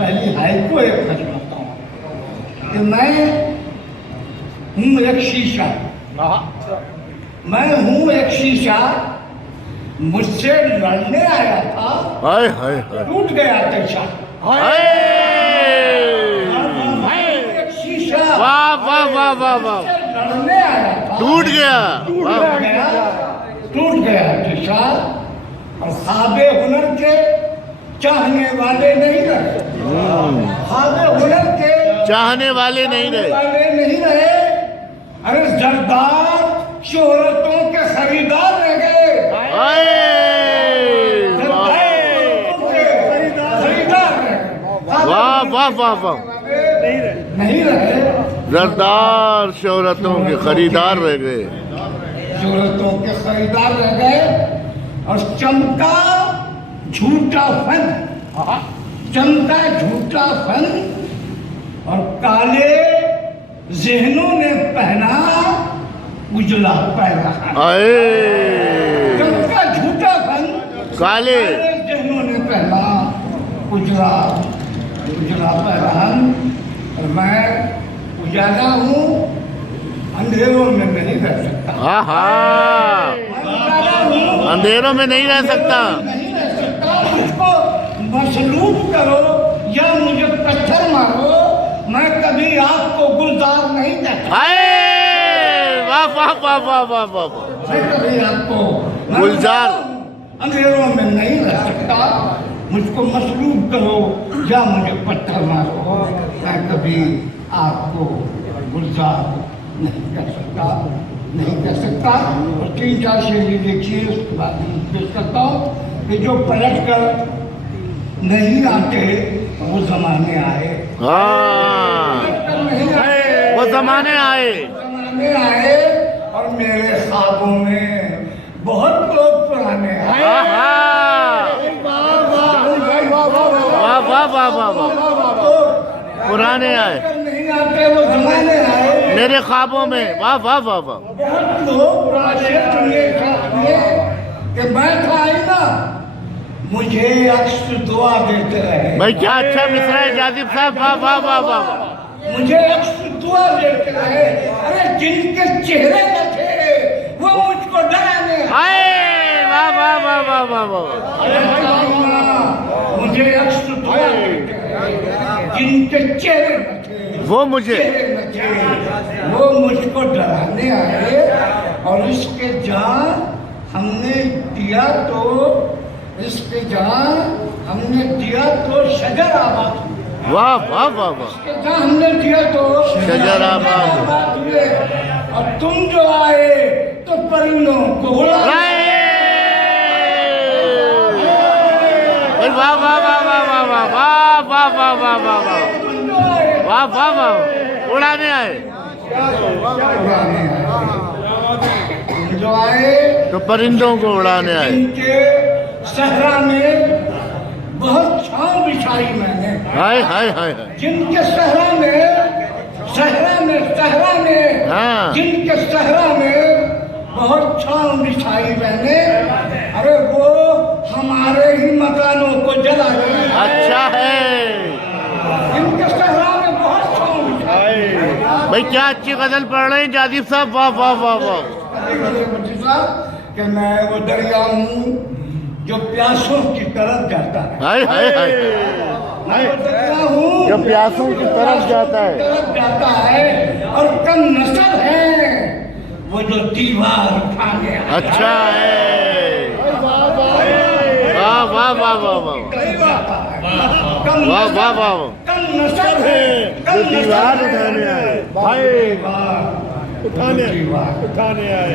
पहली हाय को एक समझता हूँ कि मैं हूँ एक शीशा, मैं हूँ एक शीशा, मुझसे लड़ने आया था, हाय हाय हाय टूट गया शीशा। एक शीशा वाह वाह वाह वाह वाह, लड़ने आया था, टूट गया। टूट गया शीशा। और ख्वाबे हुनर के चाहने वाले नहीं रहे, ख्वाबे हुनर के चाहने वाले नहीं रहे। वाले नहीं रहे। अरे जरदार शोहरतों के खरीदार रह गए, हाय खरीदार रह गए। वाह वाह वाह वाह, नहीं रहे, जरदार शोहरतों के खरीदार रह गए। शोहरतों के खरीदार रह गए। और चमका झूठा फन, चमका झूठा फन, और काले जहनों ने पहना उजला पहना। आए चमका झूठा फन, काले जहनों ने पहना उजला उजला पहन। और मैं उजाला हूँ, अंधेरों में नहीं रह सकता। आहा, अंधेरों में नहीं रह सकता। नहीं रह सकता। मुझको मसलूब करो या मुझे पत्थर मारो, मैं कभी आपको गुलजार नहीं कहता। हाय वाह वाह वाह वाह वाह वाह, मैं कभी आपको गुलजार अंधेरों में नहीं रह सकता। मुझको मसलूब करो या मुझे पत्थर मारो, मैं कभी आपको गुलजार नहीं कर सकता, नहीं कर सकता। और 3-4 शेर देखिए, उसके बाद पेश करता हूँ कि जो पलट कर नहीं आते वो जमाने आए। हाँ, नहीं आए, वो जमाने आए। जमाने आए। और मेरे ख्वाबों में बहुत लोग पुराने आए। वाह वाह वाह वाह वाह, पुराने आए, नहीं आते वो जमाने आए। मेरे ख्वाबों में। वाह वाह वाह वाह, बहुत लोग कि मैं था ही ना, मुझे अक्सर दुआ देते रहे। भाई क्या अच्छा मिसरा है जाजिब साहब। वाह वाह वाह वाह वाह, मुझे अक्सर दुआ देते रहे। अरे जिनके चेहरे न थे वो मुझको डराने आए। हाय वाह वाह वाह वाह वाह वाह, अरे मुझे अक्सर दुआ देते रहे, जिनके चेहरे न थे वो मुझे, वो मुझको डराने आए। और इसके जान हमने दिया तो, इसके जान हमने दिया तो शजर आबाद हुए। वाह वाह वाह वाह, इसके जान हमने दिया तो शजर आबाद हुए। और तुम जो आए तो परिंदों को उड़ा। वाह वाह वाह वाह वाह वाह वाह वाह वाह वाह वाह वाह वाह वाह वाह, उड़ाने आए। जो आए तो परिंदों को उड़ाने आए। इनके सहरा में बहुत छांव बिछाई मैंने। हाय हाय हाय हाय, जिनके सहरा में हाँ। जिनके सहरा में बहुत छांव बिछाई मैंने। अरे वो हमारे ही मकानों को जला गए। अच्छा है जिनके सहरा में बहुत छांव बिछाई। भाई, क्या अच्छी गजल पढ़ रहे हैं जाजिब साहब। वाह वाह वाह वाह, कि मैं वो दरिया हूँ जो प्यासों की तरफ जाता है। हाय हाय हाय, मैं वो दरिया हूँ जो प्यासों की तरफ जाता है। तरफ जाता है। और कम नस्ल है वो जो दीवार उठाने आया। अच्छा है, वाह वाह वाह वाह वाह, वाह वाह वाह, कम नस्ल है जो दीवार उठाने आए। भाई उठाने आए।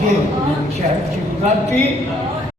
ये शहर की गुजराती